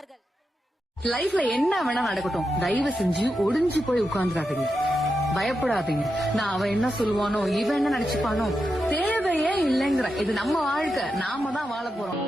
கொண்டிருக்கிறார்கள். லைஃப்ல என்ன வேணா நடக்கட்டும், தயவு செஞ்சு ஒடிஞ்சு போய் உட்கார்ந்துடாதீங்க. பயப்படாதீங்க. நான் அவன் என்ன சொல்லுவானோ, இவன் என்ன நினைச்சுப்பானோ, தேவையே இல்லைங்கிற. இது நம்ம வாழ்க்கை, நாம தான் வாழ போறோம்.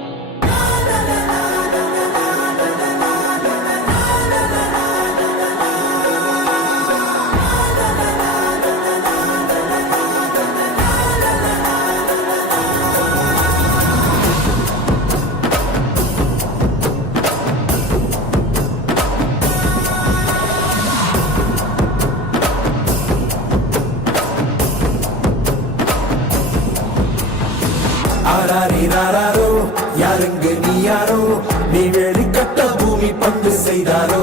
ஆராரோ யாருங்க நீ யாரோ, நீ வெளிக்கட்ட பூமி பந்து செய்தாரோ,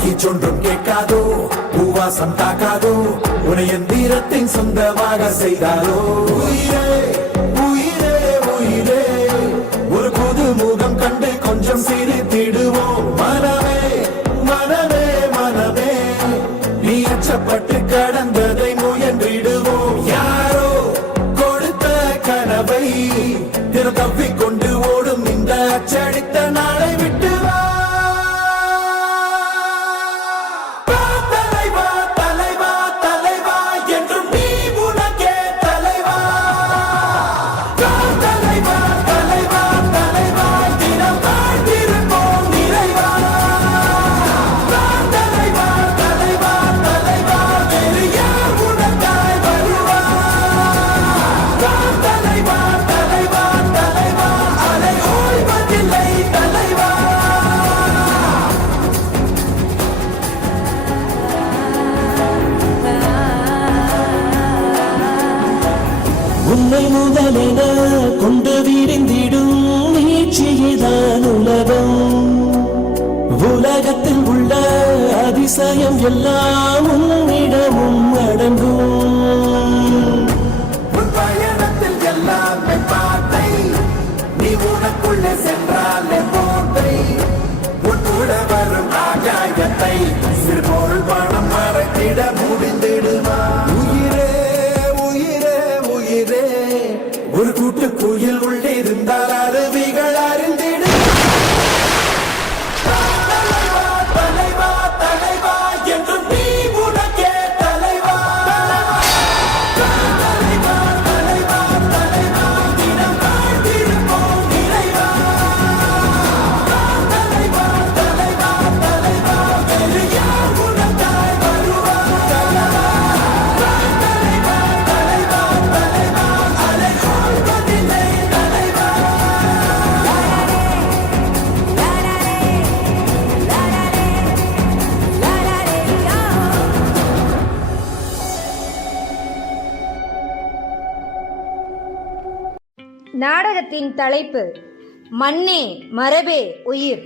கீச்சொன்றும் கேட்காதோ, பூவாசம் தாக்காதோ, உன்னை எந்திரத்தின் சொந்தமாக செய்தாரோ. உயிரே உயிரே உயிரே, ஒரு புது முகம் கண்டு கொஞ்சம் சிரித்திடுவோம். மனமே மனமே மனமே, நீ அச்சப்பட்டு கடந்ததை முயன்றிடுவோம். யாரோ கொடுத்த கனவை தப்பிக்கொண்டு ஓடும் இந்த அச்சடித்த நாளை விட்டு வா. தலைவா தலைவா தலைவா என்றும் நீ உனக்கே தலைவா. தலைவா தலைவா தலைவா, தினம் வாழ்ந்திருப்போம் நிறைவா. தலைவா தலைவா தலைவா, வேறு யார் உனக்காய் வருவா. தலைவா தலைவா தலைவா, அலை ஓய்வதில்லை தலைவா. உன்னை முதலென கொண்டு விரிந்திடும் நீட்சியேதான் உலகம். உலகத்தில் உள்ள அதிசயம் எல்லாம் உன்னிடமும் அடங்கும். உன் பயணத்தில் எல்லாமே பாதை, நீ உனக்குள்ளே சென்றாலே போதை. உன் கூட வரும் ஆகாயத்தை சிறுபொருள் பணம் மறைத்திட முடிந்திடுமா. உயிரே உயிரே உயிரே, ஒரு கூட்டு குயில் உள்ளே இருந்தால் அருவிகள் அறிந்திடு. தலைவா தலைவா தலைவா என்றும் நீ உனக்கே தலைவா. தலைவா தலைவா தலைவா, தினம் வாழ்ந்திருப்போம் நிறைவா. தலைவா தலைவா தலைவா, வேறு யார் உனக்காய் வருவா. தலைவா தலைவா தலைவா, அலை ஓய்வதில்லை தலைவா. நாடகத்தின் தலைப்பு மண்ணே மரபே உயிர்.